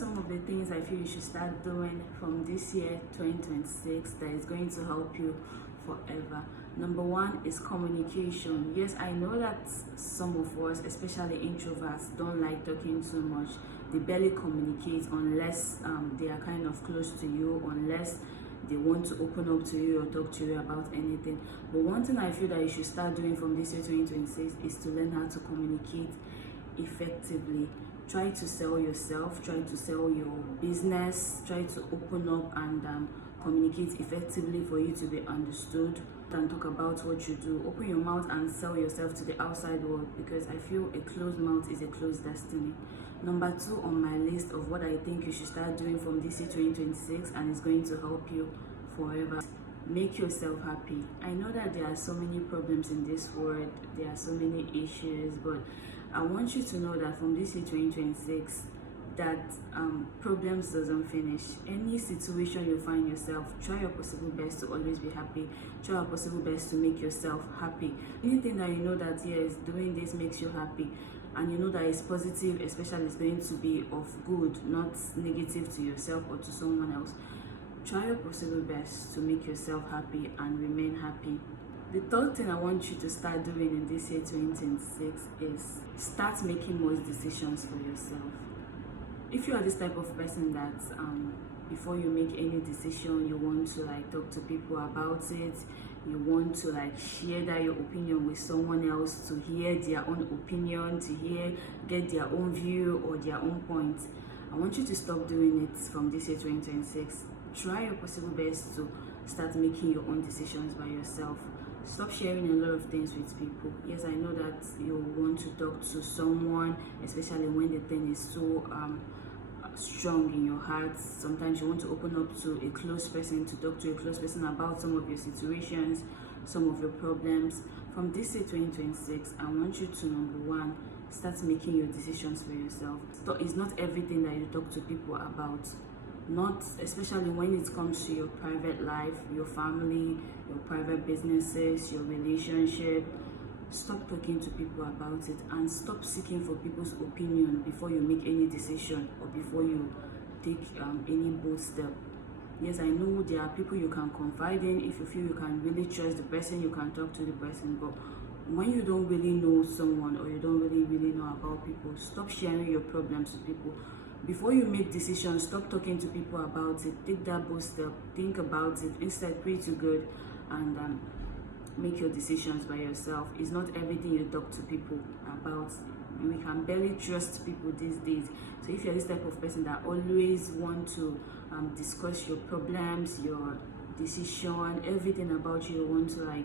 some of the things I feel you should start doing from this year 2026 that is going to help you forever. Number one is communication. Yes, I know that some of us, especially introverts, don't like talking too much. They barely communicate unless they are kind of close to you, unless they want to open up to you or talk to you about anything. But one thing I feel that you should start doing from this year 2026 is to learn how to communicate effectively. Try to sell yourself, try to sell your business, try to open up and communicate effectively for you to be understood and talk about what you do. Open your mouth and sell yourself to the outside world, because I feel a closed mouth is a closed destiny. Number two on my list of what I think you should start doing from this year 2026 and is going to help you forever: make yourself happy. I know that there are so many problems in this world, there are so many issues, but I want you to know that from this year 2026, that problems doesn't finish. Any situation you find yourself, try your possible best to always be happy. Try your possible best to make yourself happy. Anything that you know that yes, doing this makes you happy, and you know that it's positive, especially it's going to be of good, not negative to yourself or to someone else. Try your possible best to make yourself happy and remain happy. The third thing I want you to start doing in this year 2026 is start making most decisions for yourself. If you are this type of person that before you make any decision, you want to talk to people about it, you want to share that your opinion with someone else, to hear their own opinion, to get their own view or their own point, I want you to stop doing it from this year 2026. Try your possible best to start making your own decisions by yourself. Stop sharing a lot of things with people. Yes, I know that you want to talk to someone, especially when the thing is so strong in your heart. Sometimes you want to open up to a close person, to talk to a close person about some of your situations, some of your problems. From this year 2026, I want you to, number one, start making your decisions for yourself. So it's not everything that you talk to people about. Not especially when it comes to your private life, your family, your private businesses, your relationship. Stop talking to people about it and stop seeking for people's opinion before you make any decision or before you take any bold step. Yes, I know there are people you can confide in. If you feel you can really trust the person, you can talk to the person. But when you don't really know someone or you don't really know about people, stop sharing your problems with people. Before you make decisions, stop talking to people about it. Take that bold step. Think about it. Instead, pray to God and make your decisions by yourself. It's not everything you talk to people about. We can barely trust people these days. So if you're this type of person that always want to discuss your problems, your decision, everything about you want to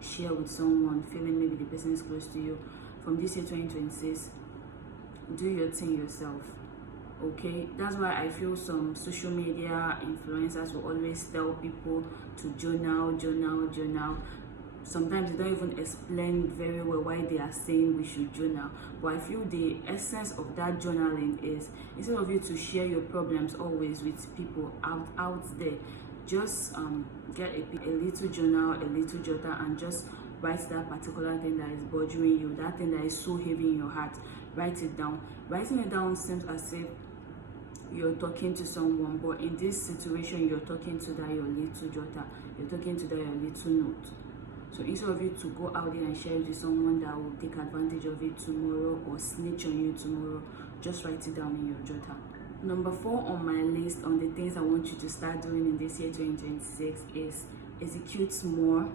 share with someone, feeling maybe the person is close to you, from this year 2026, do your thing yourself. Okay, that's why I feel some social media influencers will always tell people to journal. Sometimes they don't even explain very well why they are saying we should journal. But I feel the essence of that journaling is, instead of you to share your problems always with people out there, just get a little journal, a little jotter, and just write that particular thing that is bothering you, that thing that is so heavy in your heart. Write it down. Writing it down seems as if you're talking to someone, but in this situation you're talking to that your little jotter, you're talking to that your little note. So instead of you to go out there and share it with someone that will take advantage of it tomorrow or snitch on you tomorrow, just write it down in your jotter. Number 4 on my list on the things I want you to start doing in this year 2026 is execute more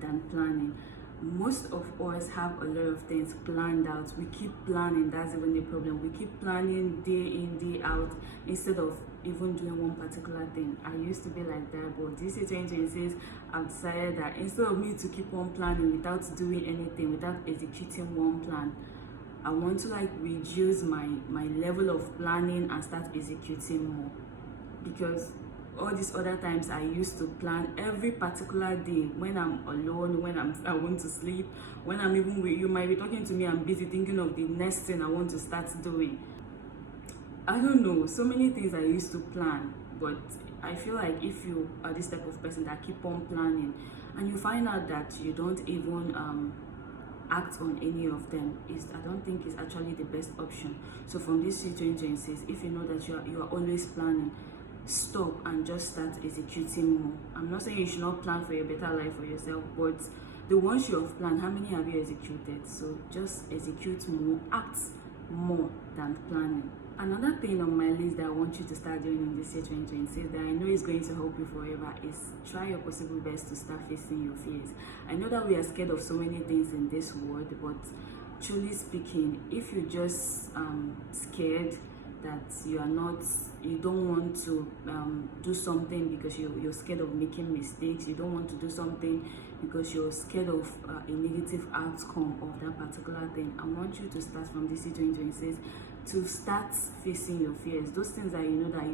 than planning. Most of us have a lot of things planned out. We keep planning, that's even the problem. We keep planning day in, day out, instead of even doing one particular thing. I used to be like that, but this year 2026, I've decided that instead of me to keep on planning without doing anything, without executing one plan, I want to reduce my level of planning and start executing more. Because all these other times I used to plan every particular day, when I'm alone, when I want to sleep, when I'm even with you might be talking to me, I'm busy thinking of the next thing I want to start doing. I don't know, so many things I used to plan. But I feel like if you are this type of person that keep on planning and you find out that you don't even act on any of them, I don't think is actually the best option. So from this year 2026, if you know that you are always planning, stop and just start executing more. I'm not saying you should not plan for a better life for yourself, but the ones you have planned, how many have you executed? So just execute more, act more than planning. Another thing on my list that I want you to start doing in this year 2026 that I know is going to help you forever is try your possible best to start facing your fears. I know that we are scared of so many things in this world, but truly speaking, if you're just scared that you don't want to do something because you're scared of making mistakes, you don't want to do something because you're scared of a negative outcome of that particular thing, I want you to start from this year 2026 to start facing your fears, those things that you know that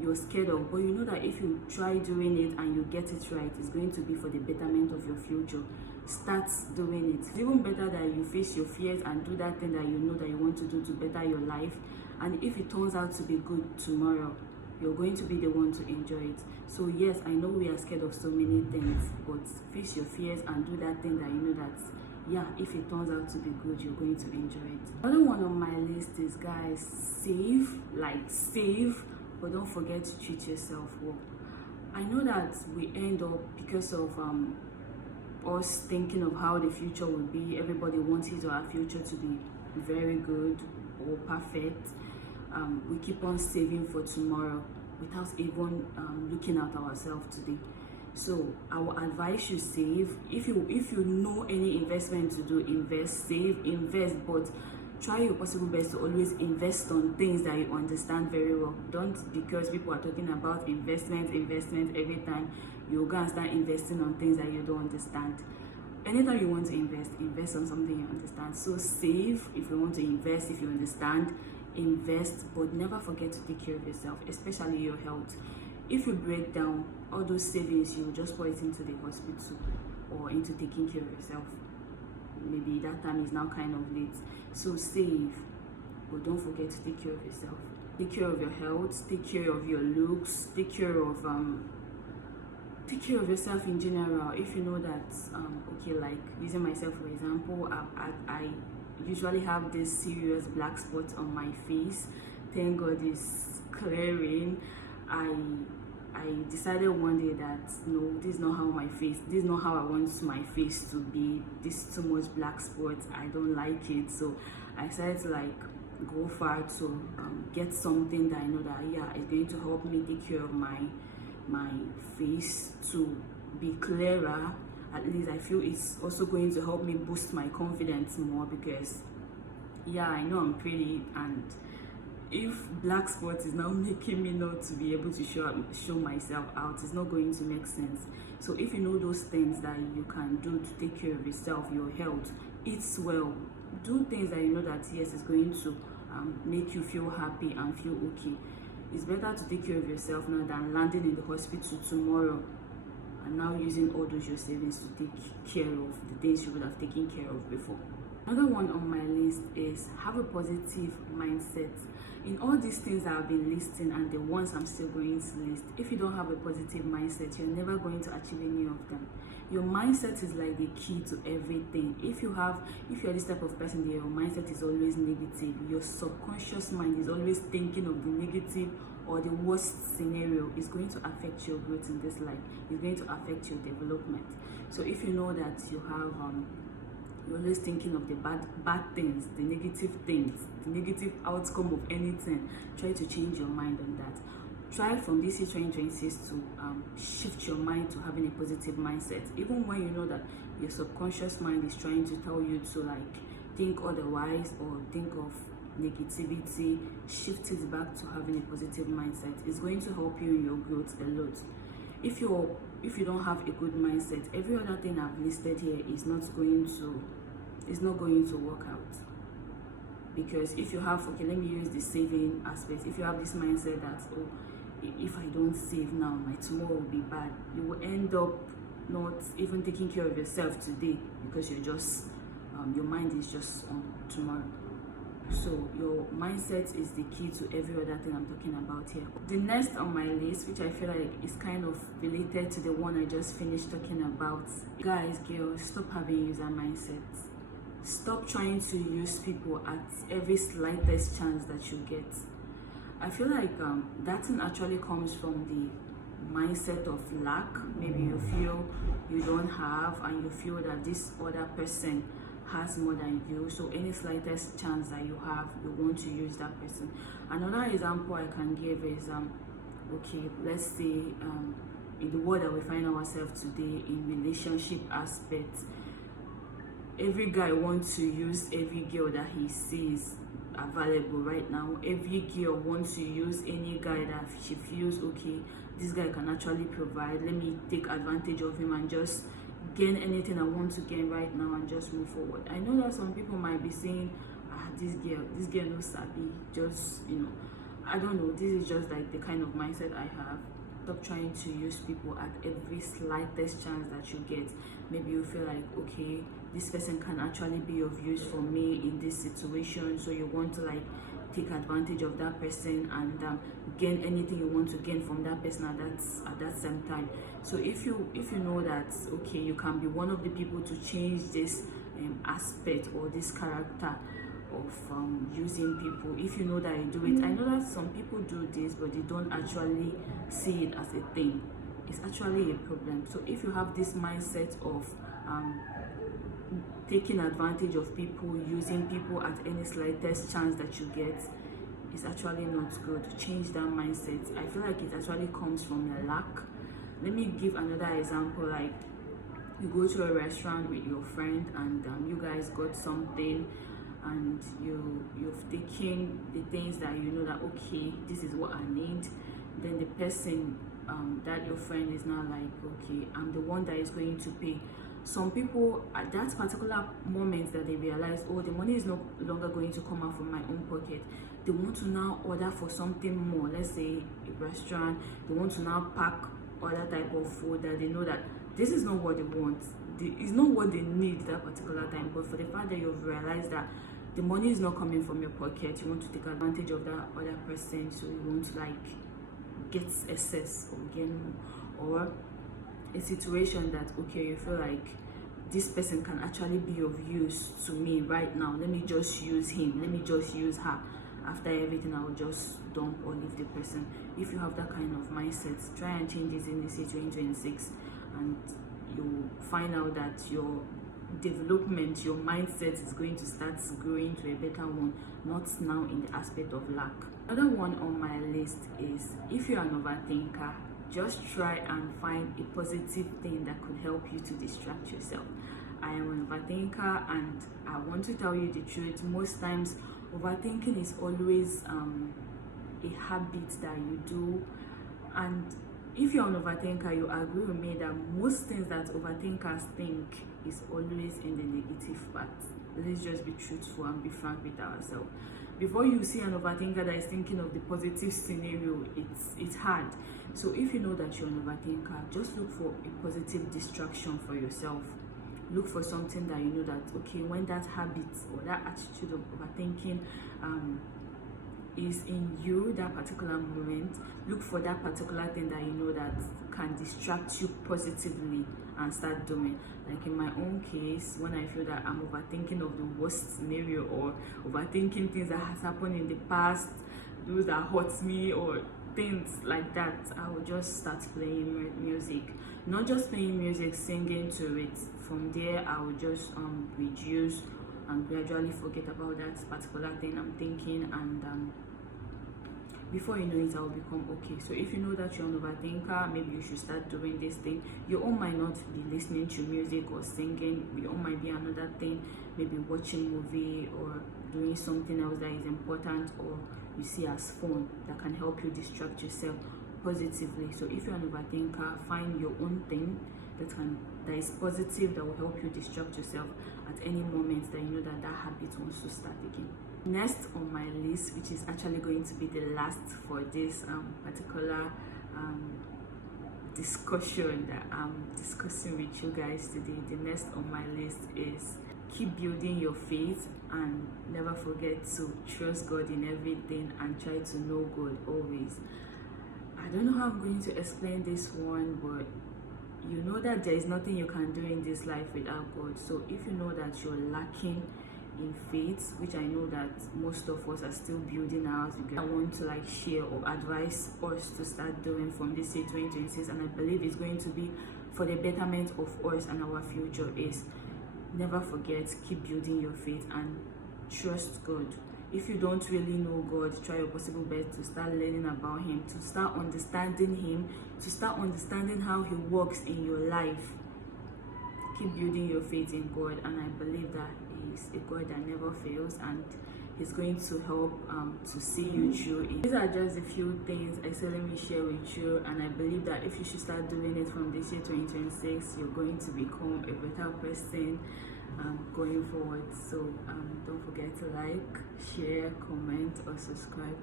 you're scared of, but you know that if you try doing it and you get it right, it's going to be for the betterment of your future. Start doing it. It's even better that you face your fears and do that thing that you know that you want to do to better your life, and if it turns out to be good tomorrow, you're going to be the one to enjoy it. So yes, I know we are scared of so many things, but face your fears and do that thing that you know that, yeah, if it turns out to be good, you're going to enjoy it. Another one on my list is, guys, save, but don't forget to treat yourself well. I know that we end up, because of us thinking of how the future will be, everybody wants his or her future to be very good or perfect. We keep on saving for tomorrow without even looking at ourselves today. So I will advise you save. If you know any investment to do, invest, save, invest, but try your possible best to always invest on things that you understand very well. Don't, because people are talking about investment every time, you go and start investing on things that you don't understand. Anytime you want to invest on something you understand. So save if you want to invest, if you understand, invest, but never forget to take care of yourself, especially your health. If you break down, all those savings, you will just pour it into the hospital or into taking care of yourself. Maybe that time is now kind of late. So save, but don't forget to take care of yourself. Take care of your health, take care of your looks, take care of yourself in general. If you know that, okay, like using myself for example, I usually have this serious black spot on my face. Thank God it's clearing. I decided one day that no, this is not how I want my face to be. This is too much black spots, I don't like it. So I decided to like go far to get something that I know that, yeah, it's going to help me take care of my face to be clearer. At least I feel it's also going to help me boost my confidence more, because yeah, I know I'm pretty, and if black spot is now making me not to be able to show myself out, it's not going to make sense. So if you know those things that you can do to take care of yourself, your health, eat well, do things that you know that yes, is going to make you feel happy and feel okay. It's better to take care of yourself now than landing in the hospital tomorrow and now using all those your savings to take care of the things you would have taken care of before. Another one on my list is have a positive mindset. In all these things that I've been listing and the ones I'm still going to list, if you don't have a positive mindset, you're never going to achieve any of them. Your mindset is like the key to everything. If you're this type of person that your mindset is always negative, your subconscious mind is always thinking of the negative or the worst scenario, is going to affect your growth in this life. It's going to affect your development. So if you know that you have you're always thinking of the bad things, the negative outcome of anything, try to change your mind on that. Try from this year 2026 to shift your mind to having a positive mindset, even when you know that your subconscious mind is trying to tell you to like think otherwise or think of negativity. Shift it back to having a positive mindset. It's going to help you in your growth a lot. If you don't have a good mindset, every other thing I've listed here is not going to work out. Because if you have, okay, let me use the saving aspect. If you have this mindset that, oh, if I don't save now, my tomorrow will be bad, you will end up not even taking care of yourself today, because you're just your mind is just on tomorrow. So your mindset is the key to every other thing I'm talking about here. The next on my list, which I feel like is kind of related to the one I just finished talking about, guys, girls, stop having user mindsets. Stop trying to use people at every slightest chance that you get. I feel like that thing actually comes from the mindset of lack. Maybe you feel you don't have, and you feel that this other person has more than you, so any slightest chance that you have, you want to use that person. Another example I can give is okay, let's say in the world that we find ourselves today, in relationship aspects, every guy wants to use every girl that he sees available right now. Every girl wants to use any guy that she feels, okay, this guy can actually provide, let me take advantage of him and just gain anything I want to gain right now and just move forward. I know that some people might be saying, this girl no sabi, just, I don't know, this is just like the kind of mindset I have. Stop trying to use people at every slightest chance that you get. Maybe you feel like, okay, this person can actually be of use for me in this situation, so you want to like take advantage of that person and gain anything you want to gain from that person at that same time. So if you know that, okay, you can be one of the people to change this aspect or this character of using people, if you know that you do it. I know that some people do this, but they don't actually see it as a thing. It's actually a problem. So if you have this mindset of taking advantage of people, using people at any slightest chance that you get, it's actually not good. Change that mindset. I feel like it actually comes from a lack. Let me give another example. Like, you go to a restaurant with your friend and you guys got something, and you've taken the things that you know that, okay, this is what I need. Then the person that your friend is now like, okay, I'm the one that is going to pay. Some people at that particular moment that they realize, oh, the money is no longer going to come out from my own pocket, they want to now order for something more. Let's say a restaurant, they want to now pack other type of food that they know that this is not what they want, it's not what they need that particular time. But for the fact that you've realized that the money is not coming from your pocket, you want to take advantage of that other person, so you want to like get excess or gain more. Or a situation that, okay, you feel like this person can actually be of use to me right now, let me just use him, let me just use her. After everything, I will just dump or leave the person. If you have that kind of mindset, try and change this in this year 2026, and you find out that your development, your mindset is going to start growing to a better one, not now in the aspect of lack. Another one on my list is, if you're an overthinker, just try and find a positive thing that could help you to distract yourself. I am an overthinker, and I want to tell you the truth. Most times overthinking is always a habit that you do, and if you're an overthinker, you agree with me that most things that overthinkers think is always in the negative part. Let's just be truthful and be frank with ourselves. Before you see an overthinker that is thinking of the positive scenario, it's hard. So if you know that you're an overthinker, just look for a positive distraction for yourself. Look for something that you know that, okay, when that habit or that attitude of overthinking is in you, that particular moment, look for that particular thing that you know that can distract you positively and start doing. Like in my own case, when I feel that I'm overthinking of the worst scenario or overthinking things that has happened in the past, those that hurts me or things like that, I will just start playing music. Not just playing music, singing to it. From there, I will just reduce and gradually forget about that particular thing I'm thinking, and before you know it, I'll become okay. So if you know that you're an overthinker, maybe you should start doing this thing. Your own might not be listening to music or singing. Your own might be another thing, maybe watching movie or doing something else that is important or you see as fun that can help you distract yourself positively. So if you're an overthinker, find your own thing that is positive, that will help you distract yourself at any moment that you know that habit wants to start again. Next on my list, which is actually going to be the last for this particular discussion that I'm discussing with you guys today, the next on my list is keep building your faith and never forget to trust God in everything and try to know God always. I don't know how I'm going to explain this one, but you know that there is nothing you can do in this life without God. So if you know that you're lacking in faith, which I know that most of us are still building ours, I want to like share or advise us to start doing from this year 2026, and I believe it's going to be for the betterment of us and our future, is never forget, keep building your faith and trust God. If you don't really know God, try your possible best to start learning about Him, to start understanding Him, to start understanding how He works in your life. Keep building your faith in God, and I believe that He's a God that never fails, and He's going to help to see you through. These are just a few things I said let me share with you, and I believe that if you should start doing it from this year 2026, you're going to become a better person going forward. So don't forget to like, share, comment, or subscribe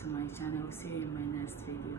to my channel. See you in my next video.